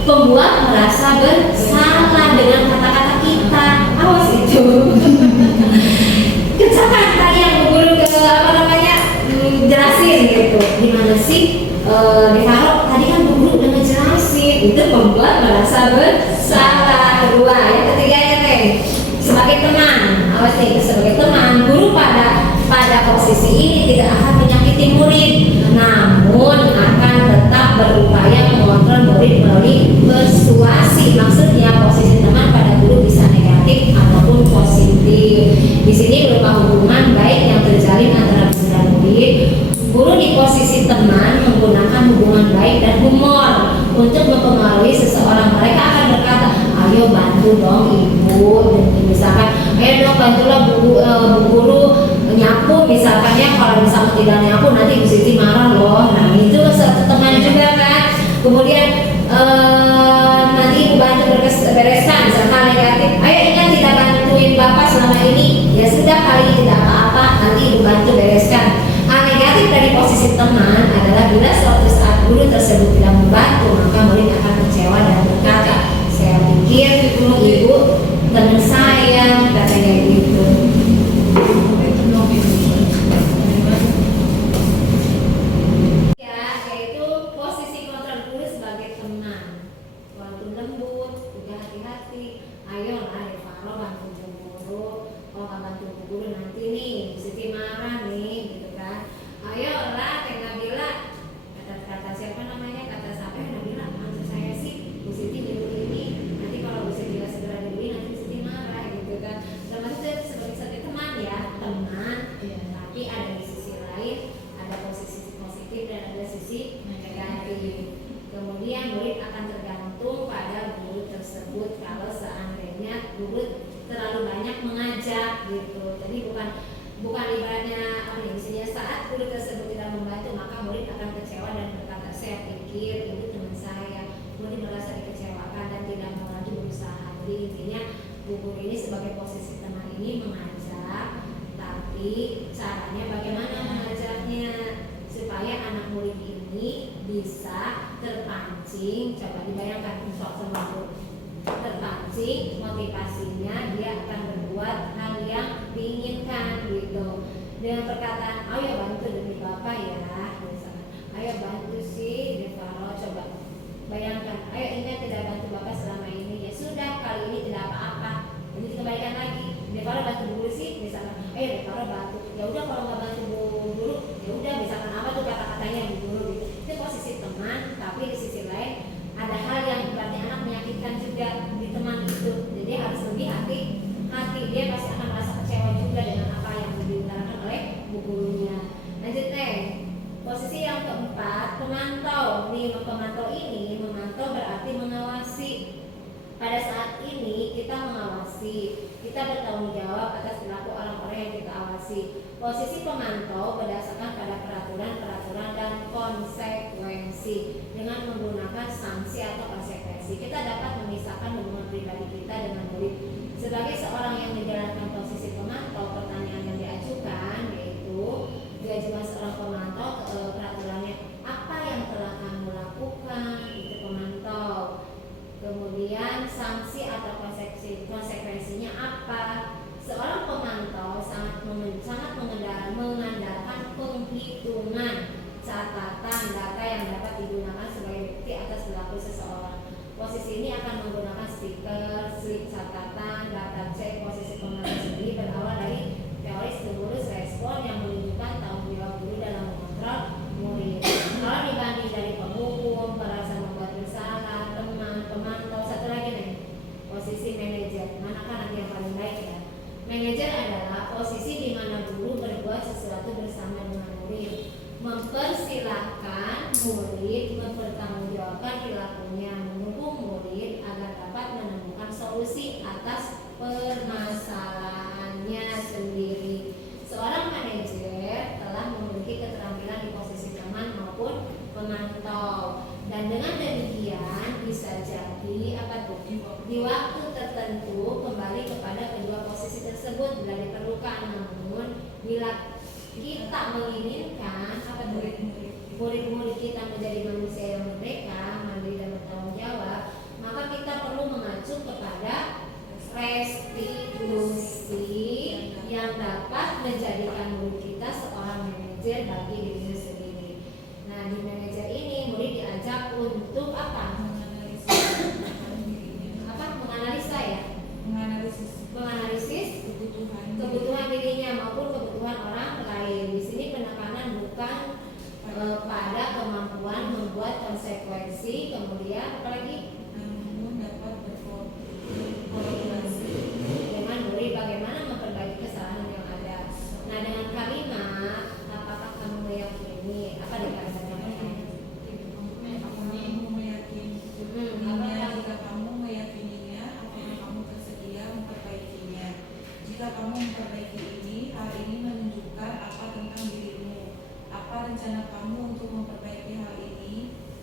pembuat merasa bersalah dengan kata-kata kita. Awas itu. Kerjakan tadi yang guru ke jelasin gitu. Gimana sih Devaro tadi kan guru udah ngejelasin. Itu pembuat merasa bersalah. Kedua, yang ketiganya nih sebagai teman. Awas nih, sebagai teman guru pada posisi ini tidak akan menyakiti murid, namun akan tetap berupaya mengontrol murid melalui persuasi. Maksudnya posisi teman pada guru bisa negatif ataupun positif. Di sini berupa hubungan baik yang terjalin antara guru dan murid. Guru di posisi teman menggunakan hubungan baik dan humor untuk mempengaruhi seseorang. Mereka akan berkata, ayo bantu dong ibu, misalkan, ayo dong bantulah bu guru nyapu misalkan ya, kalau misalnya tidak nyapu nanti Bu Siti marah loh. Nah itu satu teman juga kan. Kemudian nanti ibu bantu bereskan misalkan negatif, ayo ingat tidak bantuin bapak selama ini, ya sudah kali ini tidak apa-apa, nanti ibu bantu bereskan. Negatif dari posisi teman adalah bila suatu saat guru tersebut tidak membantu, maka murid akan kecewa dan berkata, saya pikir ibu teman saya, katanya gitu. Ya, yaitu posisi kontrol guru sebagai teman. Walaupun lembut, juga hati-hati. Ayolah Devaro bantu guru. Kalau nggak bantu guru nanti nih Bu Siti marah nih, gitu kan. Ayolah Teh Nabila, kata siapa namanya, kata siapa yang Nabila, maksud saya sih Bu Siti nyuruh ini, nanti kalau Bu Siti nggak segera dibeli nanti Bu Siti marah gitu kan. Termasuk sebagai teman ya, teman ya, tapi ada di sisi lain ada posisi positif dan ada sisi negatif. Kemudian kemudian murid akan tergantung pada guru tersebut kalau seandainya guru terlalu banyak mengajak gitu. Jadi bukan ibaratnya apa nih, misalnya saat guru tersebut tidak membantu maka murid akan kecewa dan berkata, saya pikir guru teman saya, murid merasa dikecewakan dan tidak mau lagi berusaha. Jadi intinya guru ini sebagai posisi teman ini mengajak, tapi caranya bagaimana mengajarnya supaya anak murid ini bisa terpancing. Coba dibayangkan sama guru, terpancing motivasinya dia akan berbuat hal yang diinginkan gitu dengan perkataan ayo bantu demi bapak ya misalnya, ayo bantu si Devaro, coba bayangkan, ayo ingat tidak bantu bapak selama ini, ya sudah kali ini tidak apa-apa, jadi dikembalikan lagi, Devaro bantu guru sih misalnya, ayo Devaro bantu, ya udah kalau nggak bantu guru ya udah misalkan apa tuh kata-katanya bu guru gitu. Itu posisi teman, tapi di sisi lain ada hal yang berarti anak menyakitkan juga di teman itu, jadi harus lebih hati-hati, dia pasti akan merasa kecewa juga dengan apa yang diutarakan oleh bu gurunya. Lanjut posisi yang keempat, pemantau. Pemantau ini, memantau berarti mengawasi. Pada saat ini kita mengawasi, kita bertanggung jawab atas perilaku orang-orang yang kita awasi. Posisi pemantau berdasarkan pada peraturan dan konsekuensi. Dengan menggunakan sanksi atau konsekuensi, kita dapat memisahkan hubungan pribadi kita dengan murid. Sebagai seorang yang menjalankan posisi pemantau, pertanyaan yang diajukan yaitu diajukan seorang pemantau peraturannya apa yang telah kamu lakukan, itu pemantau. Kemudian sanksi atau konsekuensinya apa? Seorang pemantau sangat mengandalkan penghitungan catatan data yang dapat digunakan sebagai bukti atas perilaku seseorang. Posisi ini akan menggunakan stiker, slip catatan, data cek. Posisi pemantau sendiri berawal dari teori stimulus respon yang menunjukkan tanggung jawab guru dalam mengontrol murid. Kalau dibanding dari penghukum, perasaan membuat bersalah, teman, pemantau, satu lagi nih, posisi manajer. Manakah nanti yang paling baik ya? Manajer adalah posisi di mana guru berbuat sesuatu bersama dengan murid, mempersilahkan murid mempertanggungjawabkan perilakunya, mendukung murid agar dapat menemukan solusi atas permasalahannya sendiri. Seorang manajer telah memiliki keterampilan di posisi teman maupun pemantau, dan dengan demikian bisa jadi di waktu tertentu kembali kepada kedua posisi tersebut bila diperlukan. Namun bila kita menginginkan murid-murid kita menjadi manusia yang merdeka, mandiri dan bertanggung jawab, maka kita perlu mengacu kepada restitusi yang dapat menjadikan murid kita seorang manajer bagi dirinya sendiri. Nah, di manajer ini murid diajak untuk apa? Menganalisa ya? Menganalisis kebutuhan dirinya maupun kebutuhan orang lain. Di sini penekanan bukan pada kemampuan membuat konsekuensi, kemudian apalagi dapat berkolaborasi dengan murid bagaimana memperbaiki kesalahan yang ada. Nah, dengan kalimat apakah kamu meyakini apa dikatakan? Kamu meyakini jika kamu meyakininya, apakah kamu bersedia memperbaikinya? Jika kamu memperbaiki ini, hal ini menunjukkan apa tentang dirimu? Apa rencana kamu untuk memperbaiki hal ini?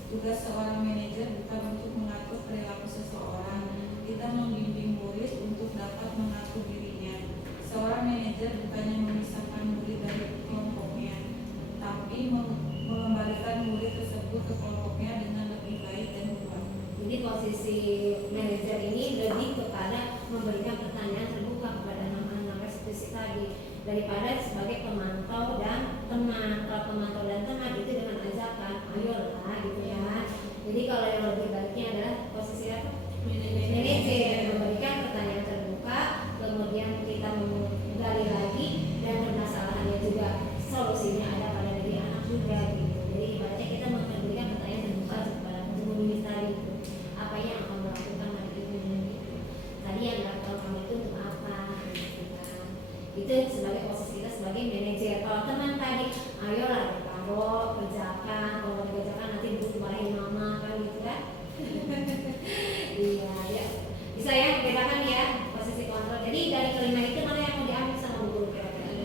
Tugas seorang manajer bukan untuk mengatur perilaku seseorang. Kita membimbing murid untuk dapat mengatur dirinya. Seorang manajer bukannya memisahkan murid dari kelompoknya, tapi mengembalikan murid tersebut ke kelompoknya dengan lebih baik dan kuat. Jadi posisi manajer ini lebih kepada memberikan pertanyaan terbuka kepada anak-anak restitusi tadi daripada sebagai pemantau dan teman. Kalau pemantau dan teman itu dengan ajakan, ayolah gitu ya. Jadi kalau yang lebih baiknya adalah posisi apa? Manajer memberikan pertanyaan terbuka, kemudian kita menggali lagi dan permasalahannya juga solusinya ada pada diri anak juga gitu. Jadi ibaratnya kita memberikan pertanyaan terbuka kepada pemilih tadi itu. Apa yang akan melakukan hari ini gitu. Tadi yang nggak tahu kamu itu untuk apa gitu kan. Itu sebagai posisi kita sebagai manajer. Kalau teman tadi, ayolah kamu Faro kerjakan, kalau nggak dikerjakan nanti ibu dimarahin mama kan gitu kan. Iya ya, bisa ya bedakan ya posisi kontrol. Jadi dari kelima itu mana yang mau diambil sama bu guru kira-kira?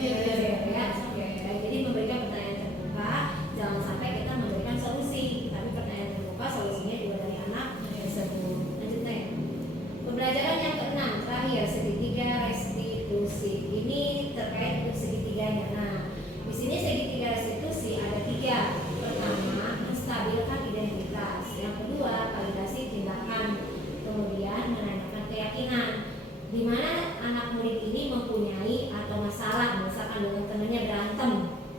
Ya, oke. Jadi memberikan pertanyaan terbuka, jangan sampai kita memberikan solusi, tapi pertanyaan terbuka solusinya juga dari anak tersebut. Lanjutnya. Pembelajaran yang keenam terakhir segitiga restitusi. Ini terkait untuk segitiganya. Nah, di sini segitiga restitusi ada 3. Pertama, menstabilkan identitas. Yang kedua, validasi tindakan. Kemudian menanyakan keyakinan. Di mana anak murid ini mempunyai atau masalah, misalkan dengan temannya berantem.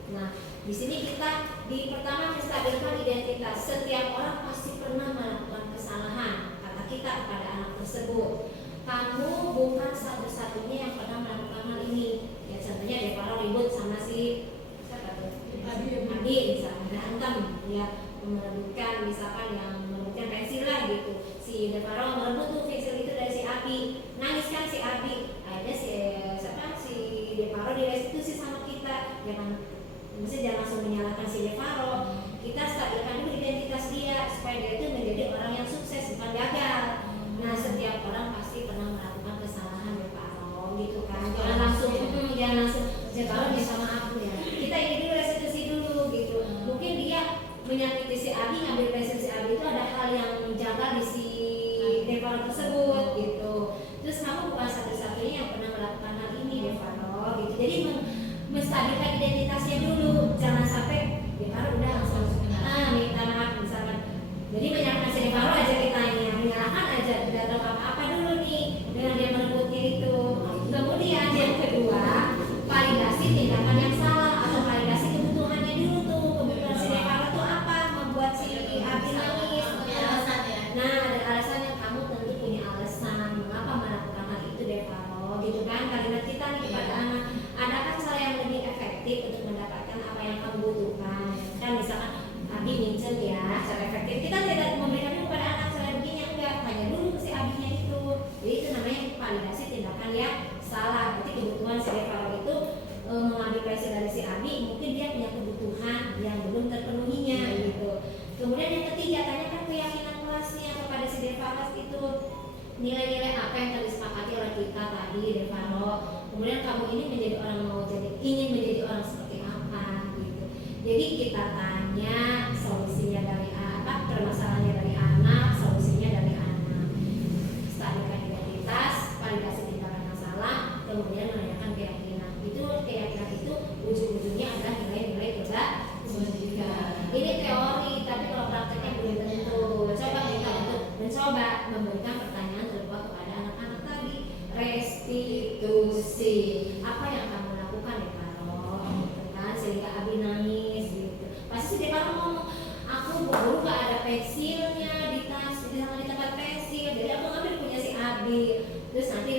Nah, di sini kita di pertama menstabilkan identitas. Setiap orang pasti pernah melakukan kesalahan. Kata kita kepada anak tersebut, kamu bukan satu-satunya yang pernah melakukan hal ini. Ya contohnya Devaro ribut sama si siapa tuh? Adi misalnya berantem, ya merebutkan misalkan yang merebutkan pensil lah gitu. Si Devaro merebut tuh pensil itu dari si Abi, nangis kan si Abi. Akhirnya si Devaro direstitusi sama kita. Jangan langsung menyalahkan si Devaro. Kita stabilkan dulu identitas dia supaya dia itu menjadi orang yang sukses bukan gagal. Nah, setiap orang pasti pernah melakukan kesalahan ya Pak Aro, gitu kan. Jangan langsung Devaro dia sama aku ya. Kita ini dulu restitusi dulu gitu. Mungkin dia menyakiti si Abi, ngambil restitusi Abi itu ada hal yang menjaga di si Devaro tersebut gitu. Terus kamu bukan satu-satunya yang pernah melakukan hal ini Devaro gitu. Jadi menstabilkan identitasnya dulu. Jangan sampai Devaro udah langsung minta maaf misalkan. Jadi menyalahkan si Devaro aja kitanya, menyalahkan aja tidak tahu apa-apa dulu nih dengan dia merebutnya itu. Kemudian yang kedua, validasi tindakan yang salah atau validasi kebutuhannya dulu tuh. Kebutuhan si Devaro tuh apa? Membuat si Abi nangis. Nah, ada alasannya, kamu tentu punya alasan mengapa melakukan hal itu Devaro, gitu kan? Kalimat kita nih kepada anak, adakah cara yang lebih efektif untuk mendapatkan apa yang kamu butuhkan? Kan misalkan Abi minjem ya, cara efektif. Kita tidak memberikan kepada anak cara begini, enggak. Tanya dulu ke si Abinya itu. Jadi itu namanya validasi tindakan yang salah. Berarti kebutuhan si Devaro itu mengambil presi dari si Abi, mungkin dia punya kebutuhan yang belum terpenuhinya gitu. Kemudian yang ketiga, tanyakan keyakinan kelasnya kepada si Devaro itu. Nilai-nilai apa yang telah disepakati oleh kita tadi Devaro. Kemudian kamu ini ingin menjadi orang seperti apa gitu. Jadi kita tanya solusinya dari apa, permasalahannya dari anak, solusinya dari anak. Stabilkan identitas, validasi tindakan yang salah, kemudian menanyakan keyakinan. Keyakinan itu ujung-ujungnya adalah nilai-nilai kebaikan. Ini teori, tapi kalau prakteknya belum tentu. Coba kita untuk mencoba memberikan pertanyaan terbuka kepada anak-anak tadi. Restitusi. Apa yang kamu lakukan Devaro? Kan sehingga Abi nangis gitu. Pasti si Devaro ngomong, aku guru gak ada pensilnya di tempat pensil, jadi aku ngambil punya si Abi. Terus nanti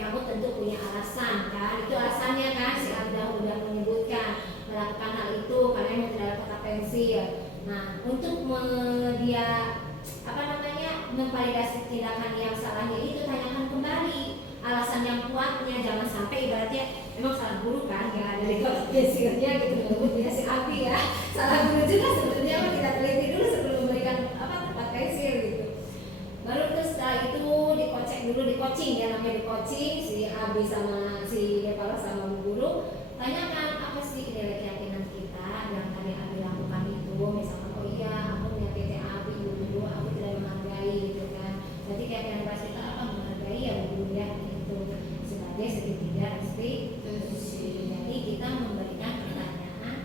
kamu tentu punya alasan kan? Itu alasannya kan si Abi udah menyebutkan melakukan hal itu karena emang tidak ada kotak pensil. Nah, untuk memvalidasi tindakan yang salahnya itu, tanyakan kembali alasan yang kuatnya. Jangan sampai ibaratnya emang salah guru kan, nggak ada di kotak pensilnya gitu, punya si Abi ya. Salah guru juga sebetulnya, tidak teliti dulu sebelum memberikan tempat pensil gitu. Baru terus setelah itu di coaching ya, namanya di coaching si Abi sama si Devaro sama bu guru. Tanyakan apa sih nilai keyakinan kita yang tadi Abi lakukan itu. Misalkan, oh iya aku menyakiti Abi dulu, aku tidak menghargai gitu kan. Jadi keyakinan kita apa, menghargai ya bu guru ya itu sebagai segitiga restitusi. Jadi kita memberikan pertanyaan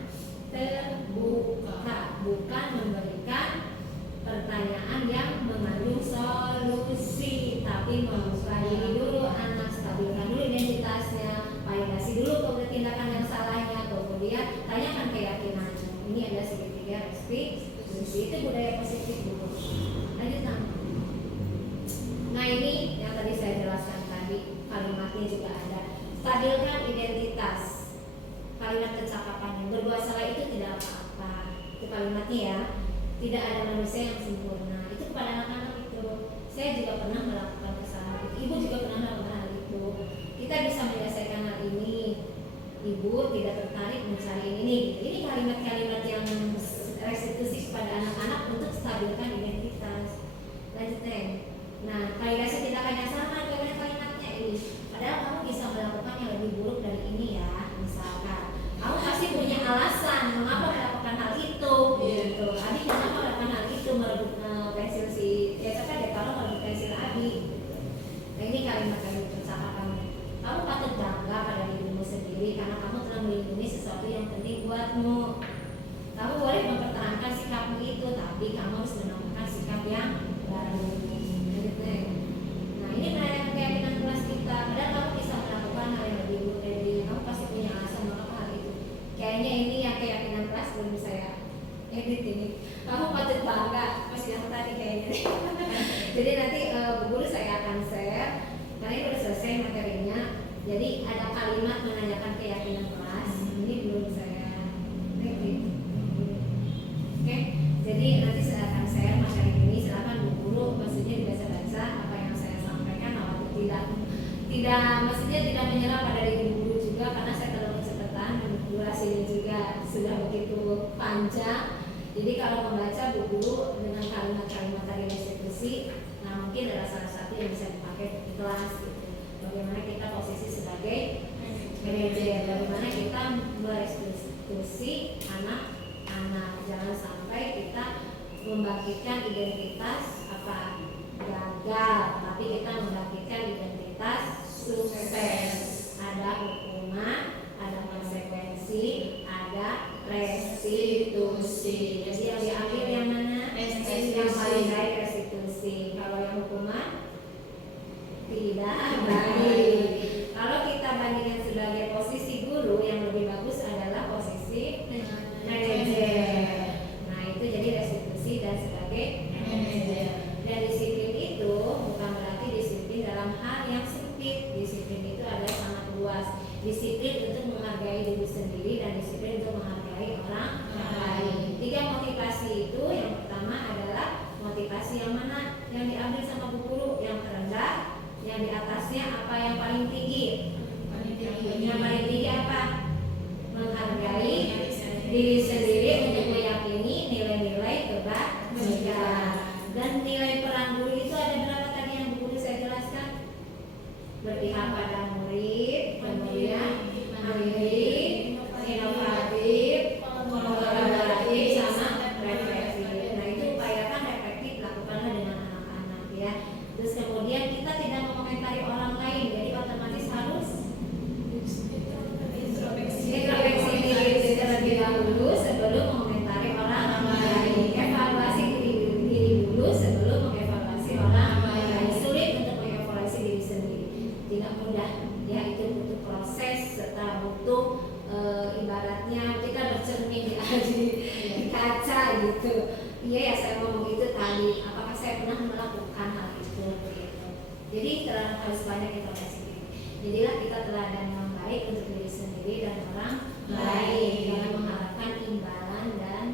terbuka, bukan memberikan pertanyaan yang mengandung solusi, tapi membuka diri dulu anak, stabilkan dulu identitasnya, validasi dulu tindakan yang salahnya, kemudian tanyakan keyakinannya. Ini adalah segitiga restitusi. Itu budaya positif dulu. Lanjut Nah ini yang tadi saya jelaskan tadi, kalimatnya juga ada. Stabilkan identitas, kalimat kecakapannya. Berbuat salah itu tidak apa-apa. Itu kalimatnya ya. Tidak ada manusia yang sempurna. Itu kepada anak-anak itu. Saya juga pernah melakukan kesalahan itu. Ibu juga pernah melakukan hal itu. Kita bisa menyelesaikan hal ini. Ibu tidak tertarik mencari ini. Ini sesuatu yang penting buatmu. Kamu boleh mempertahankan sikapmu itu, tapi kamu harus menemukan sikap yang baru. Nah, ini menanyakan keyakinan kelas kita. Padahal kamu bisa melakukan hal yang lebih dari kamu pasti punya alasan mengapa hal itu. Kayaknya ini yang keyakinan kelas belum saya edit ini. Kamu patut bangga masih yang tadi kayaknya. Jadi nanti Bu Guru saya akan share karena ini udah selesai materinya. Jadi ada kalimat menanyakan keyakinan kelas. Ini belum saya edit. Oke, jadi nanti saya akan share materi ini. Silakan Bu Guru maksudnya dibaca-baca apa yang saya sampaikan, atau tidak maksudnya tidak menyerah pada diri Bu Guru juga karena saya terlalu kecepatan dan durasinya juga sudah begitu panjang. Jadi kalau membaca Bu Guru dengan kalimat-kalimat tadi restitusi, nah mungkin adalah salah satu yang bisa dipakai di kelas gitu. Bagaimana kita posisi sebagai manajer, bagaimana kita merestitusi anak-anak, jangan sampai kita membangkitkan identitas apa gagal, tapi kita membangkitkan identitas sukses. Ada hukuman, ada konsekuensi, ada restitusi. Jadi yang diambil yang mana? Yang paling baik restitusi. Kalau yang hukuman tidak baik. Kalau kita bandingkan sebagai posisi guru, yang lebih bagus adalah posisi manajer. Nah itu jadi restitusi dan sebagai manajer. Dan disiplin itu bukan berarti disiplin dalam hal yang sempit. Disiplin itu adalah sangat luas. Disiplin untuk menghargai diri sendiri dan disiplin untuk menghargai orang lain. 3 motivasi itu, yang pertama adalah motivasi yang mana? Yang diambil sama Bu Guru, yang terendah, yang di atasnya apa yang paling tinggi? Yang paling tinggi apa? Menghargai diri sendiri untuk meyakini nilai-nilai kebaikan. Dan nilai peran guru itu ada berapa tadi yang Bu Guru saya jelaskan? Berpihak pada murid, kemudian mandiri, inovatif, kolaboratif, sama refleksif. Nah itu upayakan reflektif, lakukanlah dengan anak-anak ya. Terus kemudian kita tidak mengomentari orang lain, jadi otomatis harus introspeksi diri terlebih dahulu sebelum mengomentari orang lain. Evaluasi diri dulu sebelum mengevaluasi orang lain. Sulit untuk mengevaluasi diri sendiri, tidak mudah ya, itu butuh proses serta butuh ibaratnya kita bercermin di kaca gitu. Iya ya, saya ngomong itu tadi, apakah saya pernah melakukan hal itu gitu. Jadi harus banyak introspeksi diri. Jadilah kita teladan yang baik untuk diri sendiri dan orang lain, jangan mengharapkan imbalan dan